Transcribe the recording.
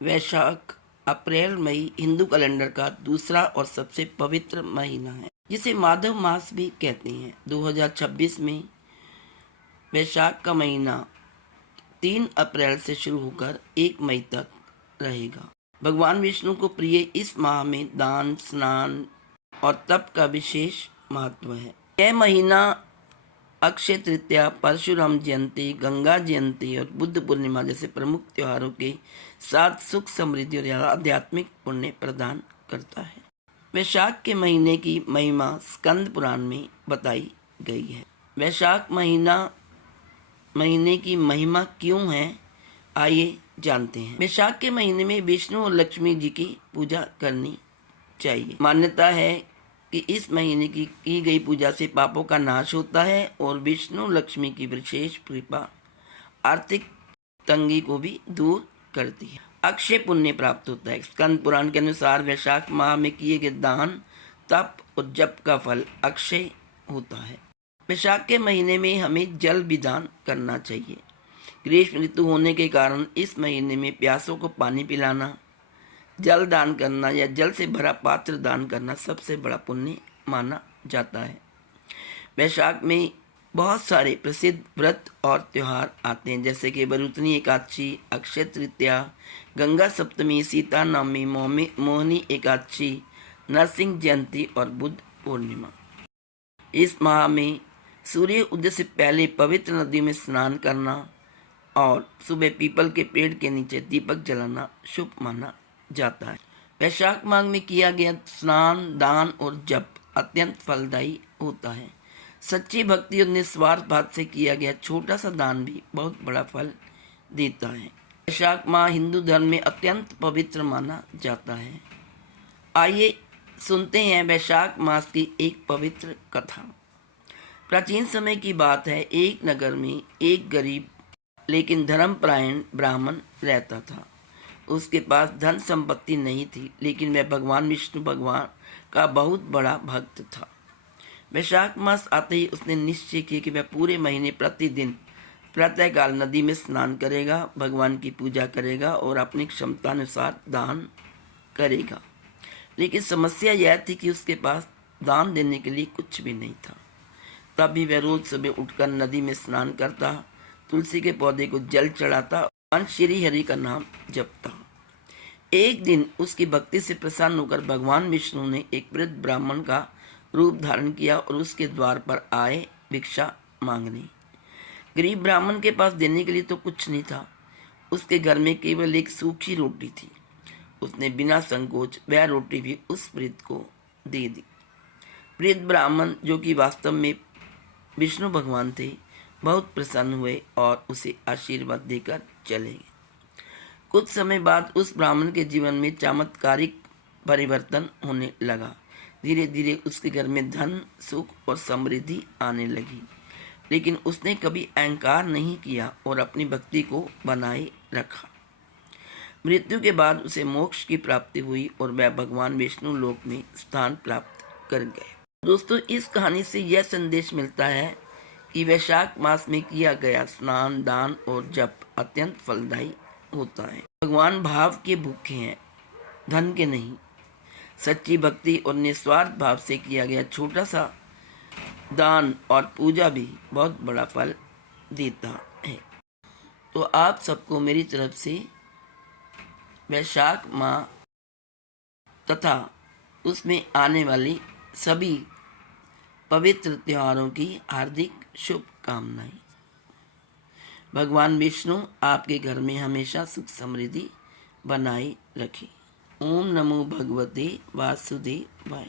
वैशाख अप्रैल मई Hindu calendar का दूसरा और सबसे पवित्र महीना है, जिसे माधव मास भी कहते हैं। 2026 में वैशाख का महीना 3 अप्रैल से शुरू होकर 1 मई तक रहेगा। भगवान विष्णु को प्रिय इस माह में दान, स्नान और तप का विशेष महत्व है। यह महीना अक्षय तृतीया, परशुराम जयंती, गंगा जयंती और बुद्ध पूर्णिमा जैसे प्रमुख त्योहारों के साथ सुख, समृद्धि और आध्यात्मिक पुण्य प्रदान करता है। वैशाख के महीने की महिमा स्कंद पुराण में बताई गई है। वैशाख महीने की महिमा क्यों है, आइए जानते हैं। वैशाख के महीने में विष्णु और लक्ष्मी जी की पूजा करनी चाहिए। मान्यता है कि इस महीने की गई पूजा से पापों का नाश होता है और विष्णु लक्ष्मी की विशेष कृपा आर्थिक तंगी को भी दूर करती है। अक्षय पुण्य प्राप्त होता है। स्कंद पुराण के अनुसार वैशाख माह में किए गए दान, तप और जप का फल अक्षय होता है। वैशाख के महीने में हमें जल भी दान करना चाहिए। ग्रीष्म ऋतु होने के कारण इस महीने में प्यासों को पानी पिलाना, जल दान करना या जल से भरा पात्र दान करना सबसे बड़ा पुण्य माना जाता है। वैशाख में बहुत सारे प्रसिद्ध व्रत और त्यौहार आते हैं, जैसे कि बरुतनी एकादशी, अक्षय तृतीया, गंगा सप्तमी, सीता नवमी, मोहिनी एकादशी, नरसिंह जयंती और बुद्ध पूर्णिमा। इस माह में सूर्य उदय से पहले पवित्र नदी में स्नान करना और सुबह पीपल के पेड़ के नीचे दीपक जलाना शुभ माना जाता है। वैशाख माह में किया गया स्नान, दान और जप अत्यंत फलदायी होता है। सच्ची भक्ति और निस्वार्थ भाव से किया गया छोटा सा दान भी बहुत बड़ा फल देता है। वैशाख माह हिंदू धर्म में अत्यंत पवित्र माना जाता है। आइए सुनते हैं वैशाख मास की एक पवित्र कथा। प्राचीन समय की बात है। एक नगर में एक गरीब लेकिन धर्मपरायण ब्राह्मण रहता था। उसके पास धन संपत्ति नहीं थी, लेकिन वह भगवान विष्णु भगवान का बहुत बड़ा भक्त था। वैशाख मास आते ही उसने निश्चय किया कि वह पूरे महीने प्रतिदिन प्रातःकाल नदी में स्नान करेगा, भगवान की पूजा करेगा और अपनी क्षमतानुसार दान करेगा। लेकिन समस्या यह थी कि उसके पास दान देने के लिए कुछ भी नहीं था। तब भी वह रोज सुबह उठकर नदी में स्नान करता, तुलसी के पौधे को जल चढ़ाता और श्री हरि का नाम जपता। एक दिन उसकी भक्ति से प्रसन्न होकर भगवान विष्णु ने एक वृद्ध ब्राह्मण का रूप धारण किया और उसके द्वार पर आए भिक्षा मांगने। गरीब ब्राह्मण के पास देने के लिए तो कुछ नहीं था। उसके घर में केवल एक सूखी रोटी थी। उसने बिना संकोच वह रोटी भी उस वृद्ध को दे दी। वृद्ध ब्राह्मण, जो कि वास्तव में विष्णु भगवान थे, बहुत प्रसन्न हुए और उसे आशीर्वाद देकर चले गए। कुछ समय बाद उस ब्राह्मण के जीवन में चमत्कारिक परिवर्तन होने लगा। धीरे धीरे उसके घर में धन, सुख और समृद्धि आने लगी। लेकिन उसने कभी अहंकार नहीं किया और अपनी भक्ति को बनाए रखा। मृत्यु के बाद उसे मोक्ष की प्राप्ति हुई और वह भगवान विष्णु लोक में स्थान प्राप्त कर गए। दोस्तों, इस कहानी से यह संदेश मिलता है कि वैशाख मास में किया गया स्नान, दान और जप अत्यंत फलदायी होता है। भगवान भाव के भूखे हैं, धन के नहीं। सच्ची भक्ति और निस्वार्थ भाव से किया गया छोटा सा दान और पूजा भी बहुत बड़ा फल देता है। तो आप सबको मेरी तरफ से वैशाख माह तथा उसमें आने वाली सभी पवित्र त्योहारों की हार्दिक शुभकामनाएं। भगवान विष्णु आपके घर में हमेशा सुख समृद्धि बनाए रखे। ओम नमो भगवते वासुदेवाय।